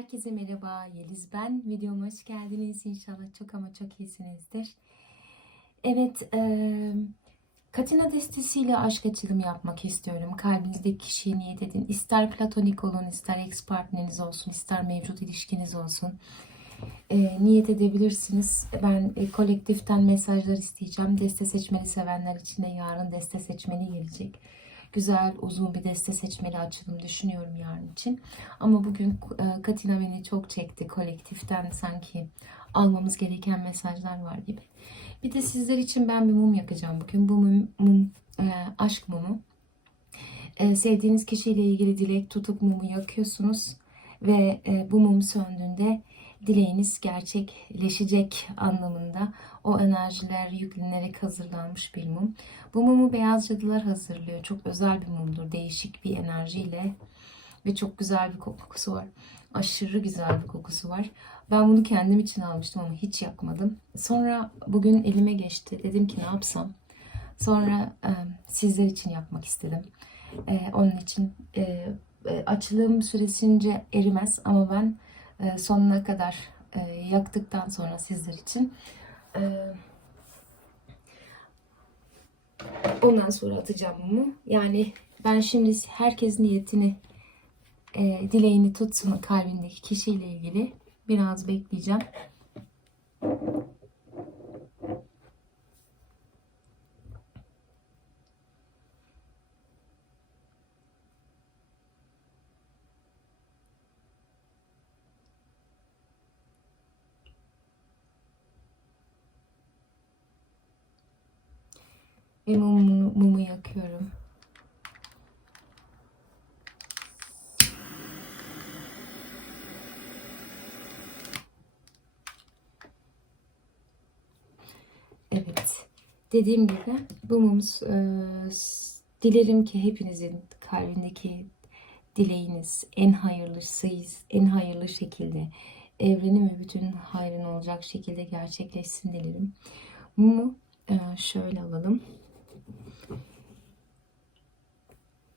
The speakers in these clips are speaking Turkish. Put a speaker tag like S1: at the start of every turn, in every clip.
S1: Herkese merhaba, Yeliz ben. Videoma hoş geldiniz. İnşallah çok ama çok iyisinizdir. Evet, e, Katina destesiyle aşk açılımı yapmak istiyorum. Kalbinizdeki kişiye niyet edin. İster platonik olun, ister ex partneriniz olsun, ister mevcut ilişkiniz olsun. E, niyet edebilirsiniz. Ben e, kolektiften mesajlar isteyeceğim. Deste seçmeni sevenler için de yarın deste seçmeni gelecek güzel uzun bir deste seçmeli açılım düşünüyorum yarın için. Ama bugün e, Katina beni çok çekti kolektiften sanki almamız gereken mesajlar var gibi. Bir de sizler için ben bir mum yakacağım bugün. Bu mum, mum e, aşk mumu. E, sevdiğiniz kişiyle ilgili dilek tutup mumu yakıyorsunuz ve e, bu mum söndüğünde dileğiniz gerçekleşecek anlamında o enerjiler yüklenerek hazırlanmış bir mum. Bu mumu beyaz cadılar hazırlıyor. Çok özel bir mumdur. Değişik bir enerjiyle ve çok güzel bir kokusu var. Aşırı güzel bir kokusu var. Ben bunu kendim için almıştım ama hiç yakmadım. Sonra bugün elime geçti. Dedim ki ne yapsam? Sonra e, sizler için yapmak istedim. E, onun için e, e, açılım süresince erimez ama ben sonuna kadar e, yaktıktan sonra sizler için e, ondan sonra atacağım mumu. Yani ben şimdi herkes niyetini dileğini tutsun kalbindeki kişiyle ilgili biraz bekleyeceğim. Ve mumu, mumu yakıyorum. Evet. Dediğim gibi bu mum e, dilerim ki hepinizin kalbindeki dileğiniz en hayırlısıyız, en hayırlı şekilde evrenin ve bütün hayrın olacak şekilde gerçekleşsin dilerim. Mumu e, şöyle alalım.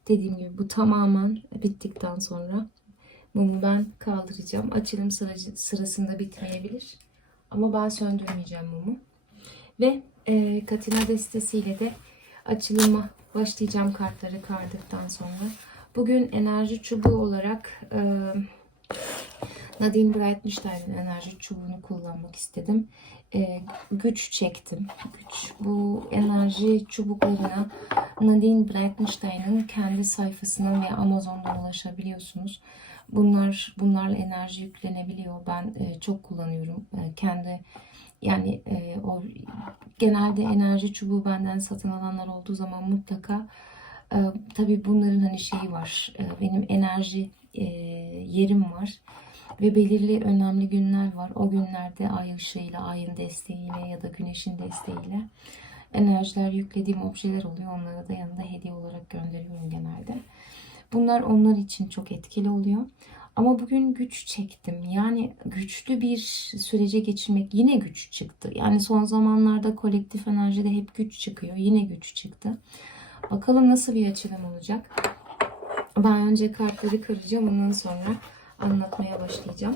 S1: Dediğim gibi bu tamamen bittikten sonra mumu ben kaldıracağım. Açılım sırasında bitmeyebilir. Ama ben söndürmeyeceğim mumu. Ve e, Katina destesiyle de açılıma başlayacağım kartları kardıktan sonra. Bugün enerji çubuğu olarak e, Nadine Breitenstein'in enerji çubuğunu kullanmak istedim. E, güç çektim. Güç. Bu enerji çubuklarına Nadine Breitenstein'in kendi sayfasından ve Amazon'dan ulaşabiliyorsunuz. Bunlar bunlarla enerji yüklenebiliyor. Ben e, çok kullanıyorum. E, kendi yani e, o genelde enerji çubuğu benden satın alanlar olduğu zaman mutlaka e, tabii bunların hani şeyi var. E, benim enerji e, yerim var ve belirli önemli günler var. O günlerde ay ışığıyla, ayın desteğiyle ya da güneşin desteğiyle enerjiler yüklediğim objeler oluyor. Onlara da yanında hediye olarak gönderiyorum genelde. Bunlar onlar için çok etkili oluyor. Ama bugün güç çektim. Yani güçlü bir sürece geçirmek yine güç çıktı. Yani son zamanlarda kolektif enerjide hep güç çıkıyor. Yine güç çıktı. Bakalım nasıl bir açılım olacak. Ben önce kartları kıracağım. Ondan sonra anlatmaya başlayacağım.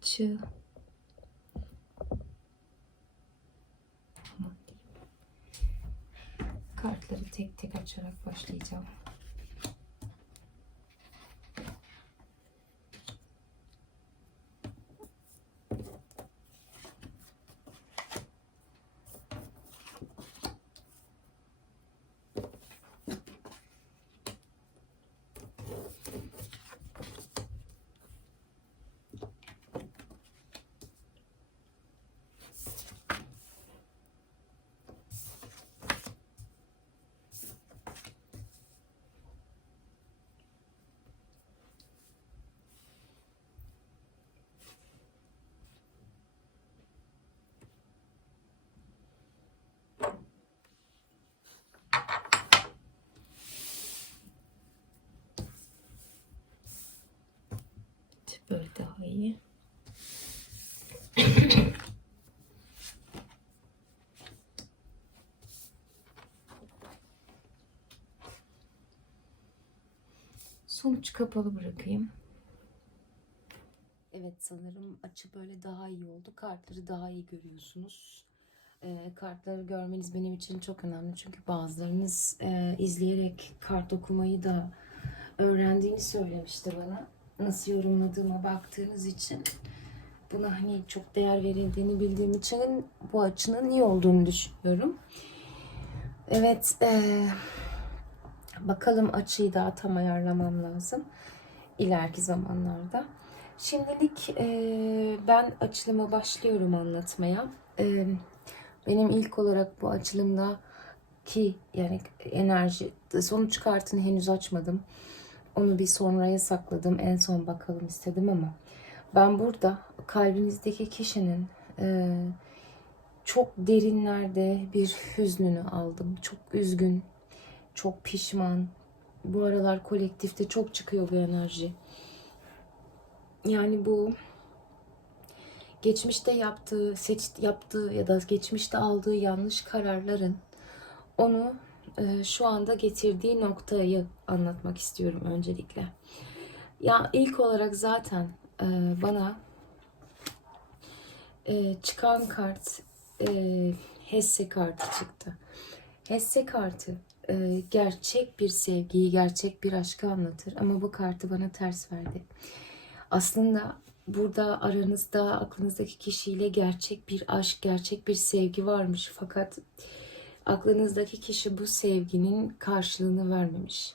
S1: açı kartları tek tek açarak başlayacağım. Böyle daha iyi. Sonuç kapalı bırakayım.
S2: Evet sanırım açı böyle daha iyi oldu. Kartları daha iyi görüyorsunuz. Ee, kartları görmeniz benim için çok önemli. Çünkü bazılarınız e, izleyerek kart okumayı da öğrendiğini söylemişti bana. Nasıl yorumladığıma baktığınız için buna hani çok değer verildiğini bildiğim için bu açının iyi olduğunu düşünüyorum. Evet e, bakalım açıyı daha tam ayarlamam lazım ileriki zamanlarda. Şimdilik e, ben açılıma başlıyorum anlatmaya. E, benim ilk olarak bu açılımda ki yani enerji sonuç kartını henüz açmadım. Onu bir sonraya sakladım. En son bakalım istedim ama ben burada kalbinizdeki kişinin e, çok derinlerde bir hüznünü aldım. Çok üzgün, çok pişman. Bu aralar kolektifte çok çıkıyor bu enerji. Yani bu geçmişte yaptığı, seç, yaptığı ya da geçmişte aldığı yanlış kararların onu şu anda getirdiği noktayı anlatmak istiyorum öncelikle. Ya ilk olarak zaten e, bana e, çıkan kart e, Hesse kartı çıktı. Hesse kartı e, gerçek bir sevgiyi, gerçek bir aşkı anlatır ama bu kartı bana ters verdi. Aslında burada aranızda aklınızdaki kişiyle gerçek bir aşk, gerçek bir sevgi varmış fakat aklınızdaki kişi bu sevginin karşılığını vermemiş.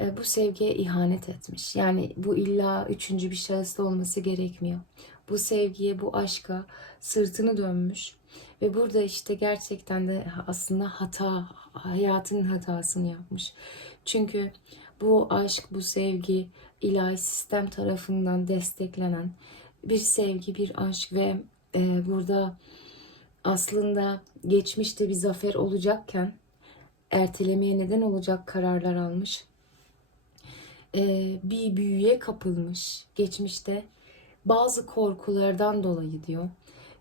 S2: E, bu sevgiye ihanet etmiş. Yani bu illa üçüncü bir şahısla olması gerekmiyor. Bu sevgiye, bu aşka sırtını dönmüş. Ve burada işte gerçekten de aslında hata, hayatın hatasını yapmış. Çünkü bu aşk, bu sevgi ilahi sistem tarafından desteklenen bir sevgi, bir aşk ve e, burada aslında geçmişte bir zafer olacakken ertelemeye neden olacak kararlar almış. E, bir büyüye kapılmış geçmişte bazı korkulardan dolayı diyor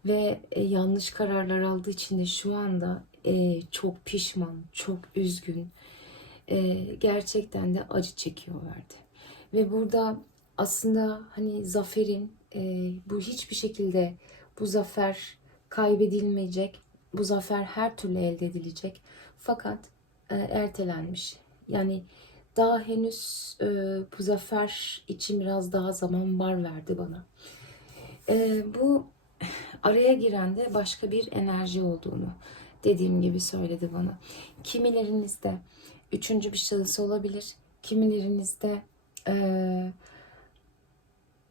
S2: ve e, yanlış kararlar aldığı için de şu anda e, çok pişman, çok üzgün, e, gerçekten de acı çekiyor verdi. Ve burada aslında hani zaferin e, bu hiçbir şekilde bu zafer kaybedilmeyecek. Bu zafer her türlü elde edilecek. Fakat e, ertelenmiş. Yani daha henüz e, bu zafer için biraz daha zaman var verdi bana. E, bu araya giren de başka bir enerji olduğunu dediğim gibi söyledi bana. Kimilerinizde üçüncü bir şahıs olabilir. Kimilerinizde e,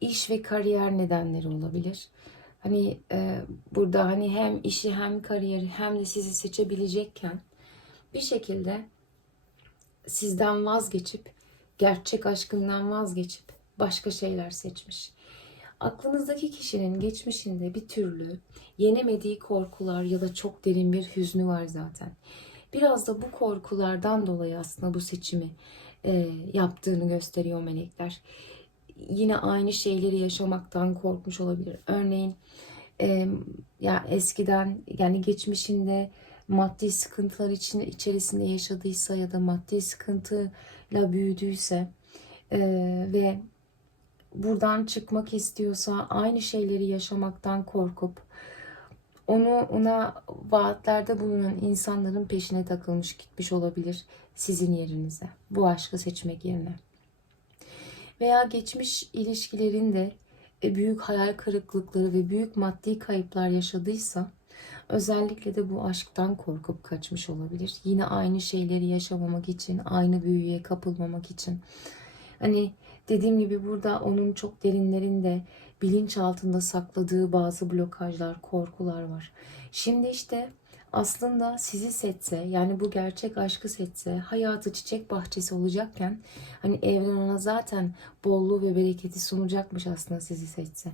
S2: iş ve kariyer nedenleri olabilir. Hani e, burada hani hem işi hem kariyeri hem de sizi seçebilecekken bir şekilde sizden vazgeçip gerçek aşkından vazgeçip başka şeyler seçmiş. Aklınızdaki kişinin geçmişinde bir türlü yenemediği korkular ya da çok derin bir hüznü var zaten. Biraz da bu korkulardan dolayı aslında bu seçimi e, yaptığını gösteriyor melekler. Yine aynı şeyleri yaşamaktan korkmuş olabilir. Örneğin e, ya eskiden yani geçmişinde maddi sıkıntılar için içerisinde yaşadıysa ya da maddi sıkıntıyla büyüdüyse e, ve buradan çıkmak istiyorsa aynı şeyleri yaşamaktan korkup onu ona vaatlerde bulunan insanların peşine takılmış gitmiş olabilir sizin yerinize. Bu aşkı seçmek yerine. Veya geçmiş ilişkilerinde e, büyük hayal kırıklıkları ve büyük maddi kayıplar yaşadıysa özellikle de bu aşktan korkup kaçmış olabilir. Yine aynı şeyleri yaşamamak için, aynı büyüye kapılmamak için. Hani dediğim gibi burada onun çok derinlerinde bilinç altında sakladığı bazı blokajlar, korkular var. Şimdi işte aslında sizi seçse yani bu gerçek aşkı seçse hayatı çiçek bahçesi olacakken hani evren ona zaten bolluğu ve bereketi sunacakmış aslında sizi seçse.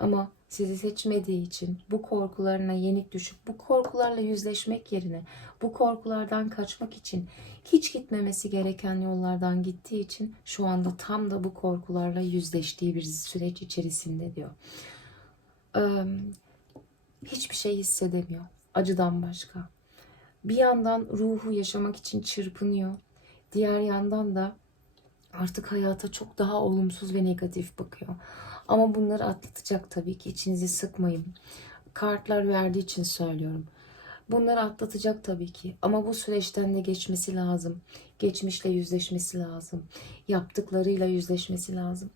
S2: Ama sizi seçmediği için bu korkularına yenik düşüp bu korkularla yüzleşmek yerine bu korkulardan kaçmak için hiç gitmemesi gereken yollardan gittiği için şu anda tam da bu korkularla yüzleştiği bir süreç içerisinde diyor. Ee, hiçbir şey hissedemiyor acıdan başka. Bir yandan ruhu yaşamak için çırpınıyor. Diğer yandan da artık hayata çok daha olumsuz ve negatif bakıyor. Ama bunları atlatacak tabii ki. İçinizi sıkmayın. Kartlar verdiği için söylüyorum. Bunları atlatacak tabii ki. Ama bu süreçten de geçmesi lazım. Geçmişle yüzleşmesi lazım. Yaptıklarıyla yüzleşmesi lazım.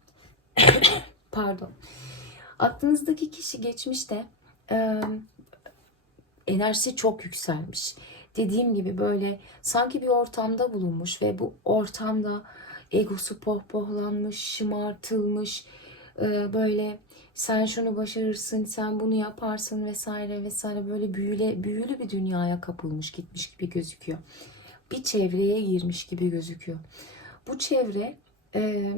S2: Pardon. Aklınızdaki kişi geçmişte enerjisi çok yükselmiş. Dediğim gibi böyle sanki bir ortamda bulunmuş ve bu ortamda egosu pohpohlanmış, şımartılmış, e, böyle sen şunu başarırsın, sen bunu yaparsın vesaire vesaire böyle büyülü, büyülü bir dünyaya kapılmış gitmiş gibi gözüküyor. Bir çevreye girmiş gibi gözüküyor. Bu çevre e,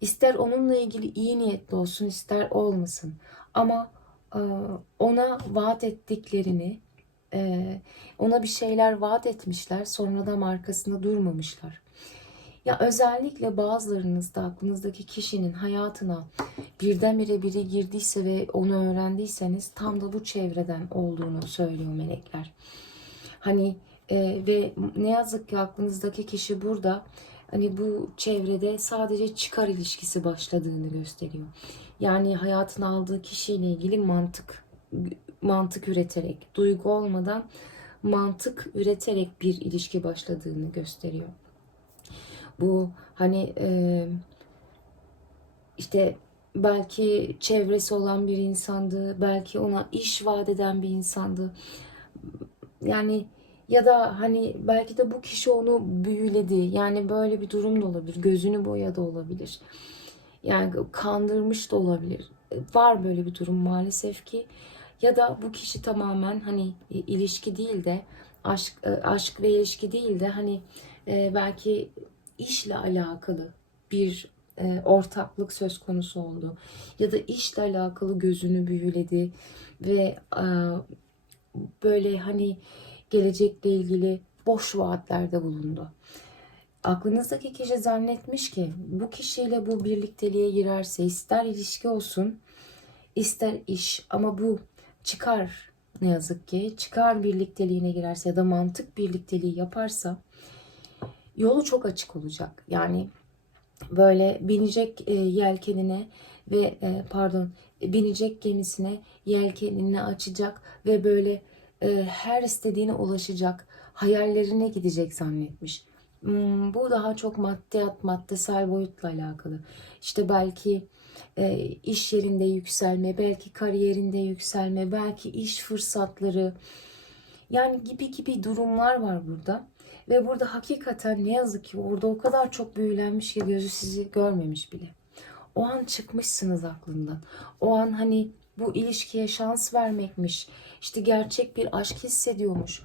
S2: ister onunla ilgili iyi niyetli olsun ister olmasın ama ona vaat ettiklerini e, ona bir şeyler vaat etmişler sonradan arkasında durmamışlar. Ya özellikle bazılarınız da aklınızdaki kişinin hayatına birdenbire biri girdiyse ve onu öğrendiyseniz tam da bu çevreden olduğunu söylüyor melekler. Hani e, ve ne yazık ki aklınızdaki kişi burada hani bu çevrede sadece çıkar ilişkisi başladığını gösteriyor. Yani hayatına aldığı kişiyle ilgili mantık mantık üreterek, duygu olmadan mantık üreterek bir ilişki başladığını gösteriyor. Bu hani e, işte belki çevresi olan bir insandı, belki ona iş vaat eden bir insandı. Yani ya da hani belki de bu kişi onu büyüledi. Yani böyle bir durum da olabilir. Gözünü boyadı olabilir. Yani kandırmış da olabilir. Var böyle bir durum maalesef ki. Ya da bu kişi tamamen hani ilişki değil de aşk aşk ve ilişki değil de hani belki işle alakalı bir e, ortaklık söz konusu oldu. Ya da işle alakalı gözünü büyüledi ve e, böyle hani gelecekle ilgili boş vaatlerde bulundu. Aklınızdaki kişi zannetmiş ki bu kişiyle bu birlikteliğe girerse ister ilişki olsun ister iş ama bu çıkar ne yazık ki çıkar birlikteliğine girerse ya da mantık birlikteliği yaparsa yolu çok açık olacak. Yani böyle binecek e, yelkenine ve e, pardon binecek gemisine yelkenini açacak ve böyle e, her istediğine ulaşacak, hayallerine gidecek zannetmiş. Hmm, bu daha çok maddiyat, maddesel boyutla alakalı. İşte belki e, iş yerinde yükselme, belki kariyerinde yükselme, belki iş fırsatları. Yani gibi gibi durumlar var burada. Ve burada hakikaten ne yazık ki orada o kadar çok büyülenmiş ki gözü sizi görmemiş bile. O an çıkmışsınız aklından. O an hani bu ilişkiye şans vermekmiş. İşte gerçek bir aşk hissediyormuş.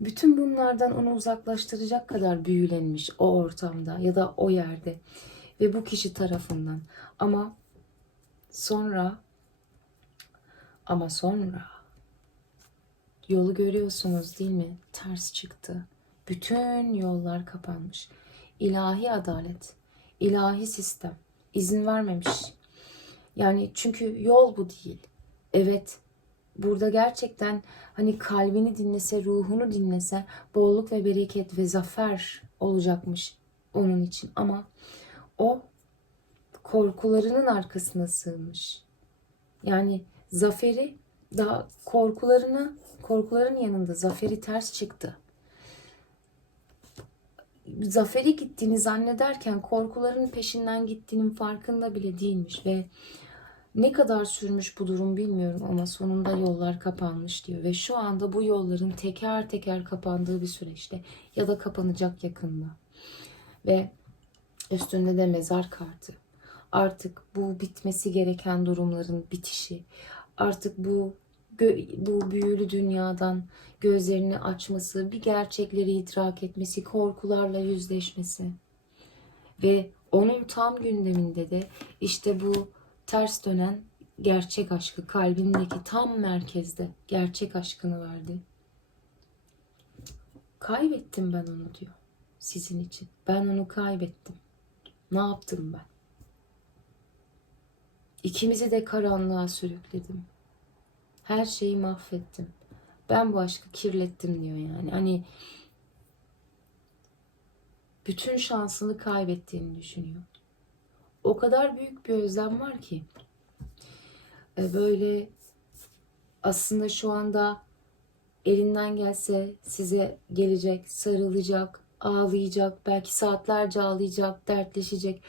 S2: Bütün bunlardan onu uzaklaştıracak kadar büyülenmiş o ortamda ya da o yerde ve bu kişi tarafından. Ama sonra ama sonra yolu görüyorsunuz değil mi? Ters çıktı. Bütün yollar kapanmış. İlahi adalet, ilahi sistem izin vermemiş. Yani çünkü yol bu değil. Evet burada gerçekten hani kalbini dinlese, ruhunu dinlese bolluk ve bereket ve zafer olacakmış onun için. Ama o korkularının arkasına sığınmış. Yani zaferi daha korkularına korkuların yanında zaferi ters çıktı. Zafere gittiğini zannederken korkuların peşinden gittiğinin farkında bile değilmiş ve ne kadar sürmüş bu durum bilmiyorum ama sonunda yollar kapanmış diyor ve şu anda bu yolların teker teker kapandığı bir süreçte ya da kapanacak yakında. Ve üstünde de mezar kartı. Artık bu bitmesi gereken durumların bitişi. Artık bu bu büyülü dünyadan gözlerini açması, bir gerçekleri idrak etmesi, korkularla yüzleşmesi. Ve onun tam gündeminde de işte bu ters dönen gerçek aşkı kalbindeki tam merkezde gerçek aşkını verdi. Kaybettim ben onu diyor sizin için. Ben onu kaybettim. Ne yaptım ben? İkimizi de karanlığa sürükledim. Her şeyi mahvettim. Ben bu aşkı kirlettim diyor yani. Hani bütün şansını kaybettiğini düşünüyor. O kadar büyük bir özlem var ki e, böyle aslında şu anda elinden gelse size gelecek, sarılacak, ağlayacak, belki saatlerce ağlayacak, dertleşecek.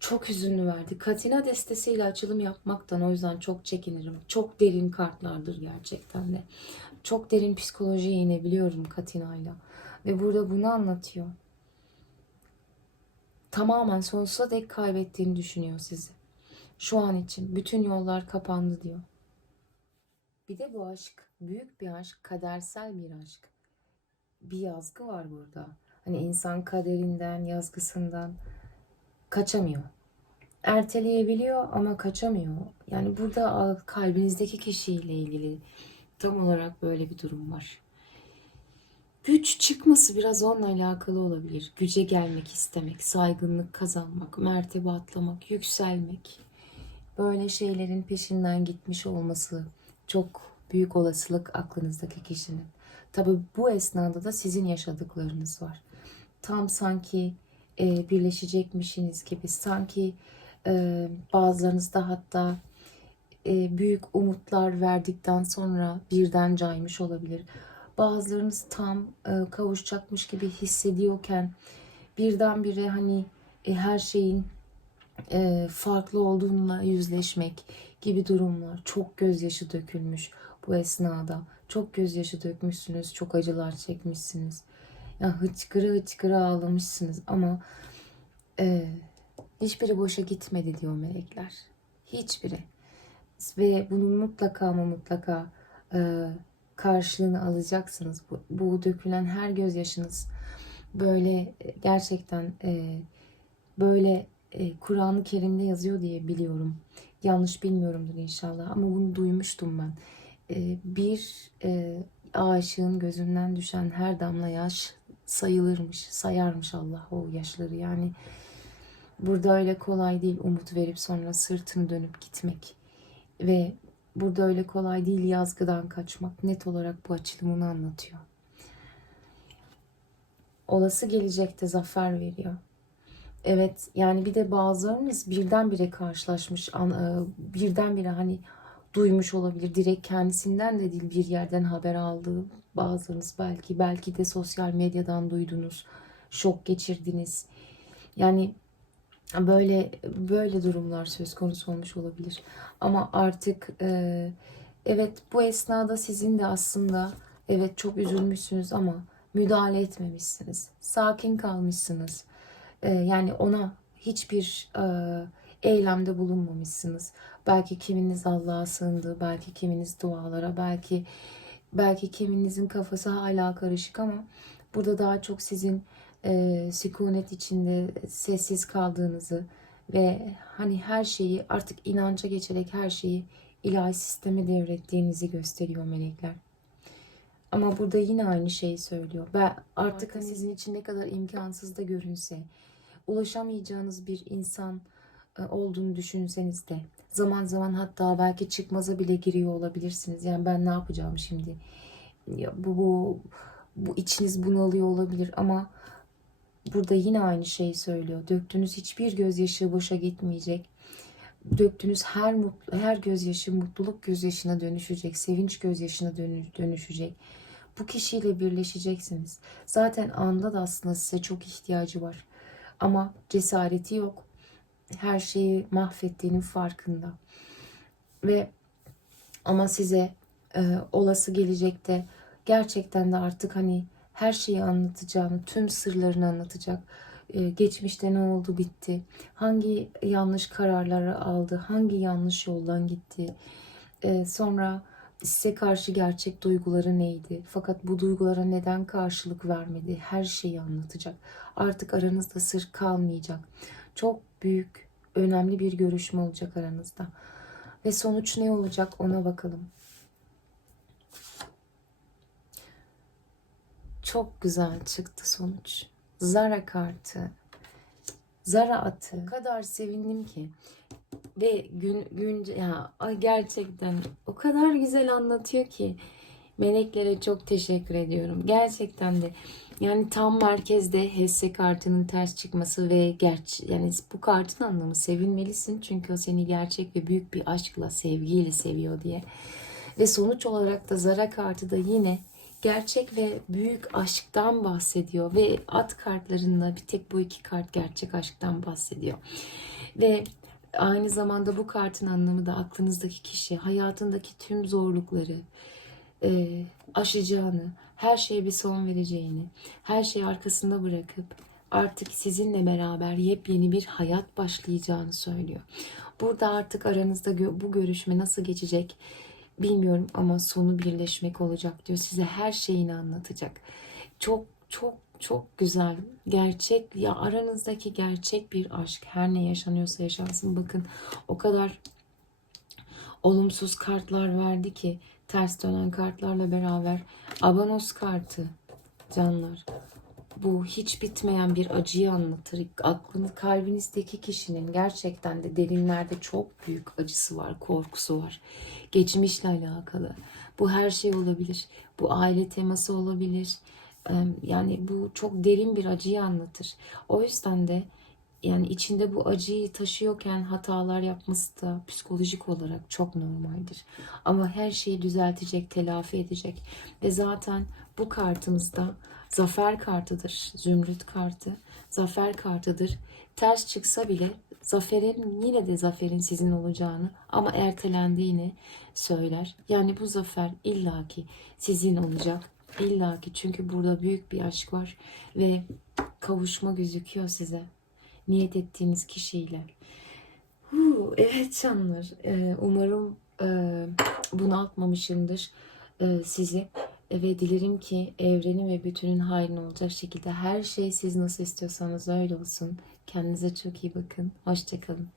S2: Çok hüzünlü verdi. Katina destesiyle açılım yapmaktan o yüzden çok çekinirim. Çok derin kartlardır gerçekten de. Çok derin psikolojiye inebiliyorum Katina'yla. Ve burada bunu anlatıyor. Tamamen sonsuza dek kaybettiğini düşünüyor sizi. Şu an için bütün yollar kapandı diyor. Bir de bu aşk büyük bir aşk, kadersel bir aşk. Bir yazgı var burada. Hani insan kaderinden, yazgısından kaçamıyor. Erteleyebiliyor ama kaçamıyor. Yani burada kalbinizdeki kişiyle ilgili tam olarak böyle bir durum var. Güç çıkması biraz onunla alakalı olabilir. Güce gelmek istemek, saygınlık kazanmak, mertebe atlamak, yükselmek. Böyle şeylerin peşinden gitmiş olması çok büyük olasılık aklınızdaki kişinin. Tabi bu esnada da sizin yaşadıklarınız var. Tam sanki e, birleşecekmişsiniz gibi, sanki e, bazılarınızda hatta e, büyük umutlar verdikten sonra birden caymış olabilir. Bazılarınız tam e, kavuşacakmış gibi hissediyorken birdenbire hani e, her şeyin e, farklı olduğunla yüzleşmek gibi durumlar. Çok gözyaşı dökülmüş bu esnada. Çok gözyaşı dökmüşsünüz, çok acılar çekmişsiniz. Ya hıçkıra hıçkıra ağlamışsınız ama e, hiçbiri boşa gitmedi diyor melekler. Hiçbiri. Ve bunun mutlaka ama mutlaka e, karşılığını alacaksınız. Bu, bu dökülen her gözyaşınız böyle e, gerçekten e, böyle e, Kur'an-ı Kerim'de yazıyor diye biliyorum. Yanlış bilmiyorumdur inşallah ama bunu duymuştum ben. E, bir e, aşığın gözünden düşen her damla yaş sayılırmış, sayarmış Allah o yaşları. Yani burada öyle kolay değil umut verip sonra sırtını dönüp gitmek. Ve burada öyle kolay değil yazgıdan kaçmak. Net olarak bu açılımını anlatıyor. Olası gelecekte zafer veriyor. Evet yani bir de bazılarınız birdenbire karşılaşmış, e, birdenbire hani duymuş olabilir. Direkt kendisinden de değil bir yerden haber aldığı bazılarınız belki belki de sosyal medyadan duydunuz. Şok geçirdiniz. Yani böyle böyle durumlar söz konusu olmuş olabilir. Ama artık e, evet bu esnada sizin de aslında evet çok üzülmüşsünüz ama müdahale etmemişsiniz. Sakin kalmışsınız. E, yani ona hiçbir e, eylemde bulunmamışsınız. Belki kiminiz Allah'a sığındı, belki kiminiz dualara, belki belki kiminizin kafası hala karışık ama burada daha çok sizin e, sükunet içinde sessiz kaldığınızı ve hani her şeyi artık inanca geçerek her şeyi ilahi sisteme devrettiğinizi gösteriyor melekler. Ama burada yine aynı şeyi söylüyor. Ben artık hani sizin için ne kadar imkansız da görünse, ulaşamayacağınız bir insan e, olduğunu düşünseniz de zaman zaman hatta belki çıkmaza bile giriyor olabilirsiniz. Yani ben ne yapacağım şimdi? Ya bu, bu bu içiniz bunalıyor olabilir ama burada yine aynı şeyi söylüyor. Döktüğünüz hiçbir gözyaşı boşa gitmeyecek. Döktüğünüz her mutlu, her gözyaşı mutluluk gözyaşına dönüşecek, sevinç gözyaşına dönü- dönüşecek. Bu kişiyle birleşeceksiniz. Zaten anda da aslında size çok ihtiyacı var. Ama cesareti yok. Her şeyi mahvettiğinin farkında. Ve ama size e, olası gelecekte gerçekten de artık hani her şeyi anlatacağını, tüm sırlarını anlatacak. E, geçmişte ne oldu bitti, hangi yanlış kararları aldı, hangi yanlış yoldan gitti, e, sonra size karşı gerçek duyguları neydi, fakat bu duygulara neden karşılık vermedi, her şeyi anlatacak. Artık aranızda sır kalmayacak. Çok büyük, önemli bir görüşme olacak aranızda. Ve sonuç ne olacak ona bakalım. Çok güzel çıktı sonuç. Zara kartı. Zara atı. O kadar sevindim ki. Ve gün gün ya gerçekten o kadar güzel anlatıyor ki. Meleklere çok teşekkür ediyorum. Gerçekten de yani tam merkezde hisse kartının ters çıkması ve gerç yani bu kartın anlamı sevinmelisin çünkü o seni gerçek ve büyük bir aşkla, sevgiyle seviyor diye. Ve sonuç olarak da Zara kartı da yine gerçek ve büyük aşktan bahsediyor ve at kartlarında bir tek bu iki kart gerçek aşktan bahsediyor. Ve aynı zamanda bu kartın anlamı da aklınızdaki kişi hayatındaki tüm zorlukları e, aşacağını, her şeye bir son vereceğini, her şeyi arkasında bırakıp artık sizinle beraber yepyeni bir hayat başlayacağını söylüyor. Burada artık aranızda bu görüşme nasıl geçecek bilmiyorum ama sonu birleşmek olacak diyor. Size her şeyini anlatacak. Çok çok çok güzel. Gerçek ya aranızdaki gerçek bir aşk. Her ne yaşanıyorsa yaşansın. Bakın o kadar olumsuz kartlar verdi ki ters dönen kartlarla beraber abanos kartı canlar. Bu hiç bitmeyen bir acıyı anlatır. Aklını, kalbinizdeki kişinin gerçekten de derinlerde çok büyük acısı var, korkusu var. Geçmişle alakalı. Bu her şey olabilir. Bu aile teması olabilir. Yani bu çok derin bir acıyı anlatır. O yüzden de yani içinde bu acıyı taşıyorken hatalar yapması da psikolojik olarak çok normaldir. Ama her şeyi düzeltecek, telafi edecek. Ve zaten bu kartımızda zafer kartıdır. Zümrüt kartı zafer kartıdır. Ters çıksa bile zaferin yine de zaferin sizin olacağını ama ertelendiğini söyler. Yani bu zafer illaki sizin olacak. İllaki çünkü burada büyük bir aşk var ve kavuşma gözüküyor size niyet ettiğiniz kişiyle. Huu, evet canlar. Ee, umarım e, bunaltmamışımdır e, sizi. Ve dilerim ki evrenin ve bütünün hayrına olacak şekilde her şey siz nasıl istiyorsanız öyle olsun. Kendinize çok iyi bakın. Hoşçakalın.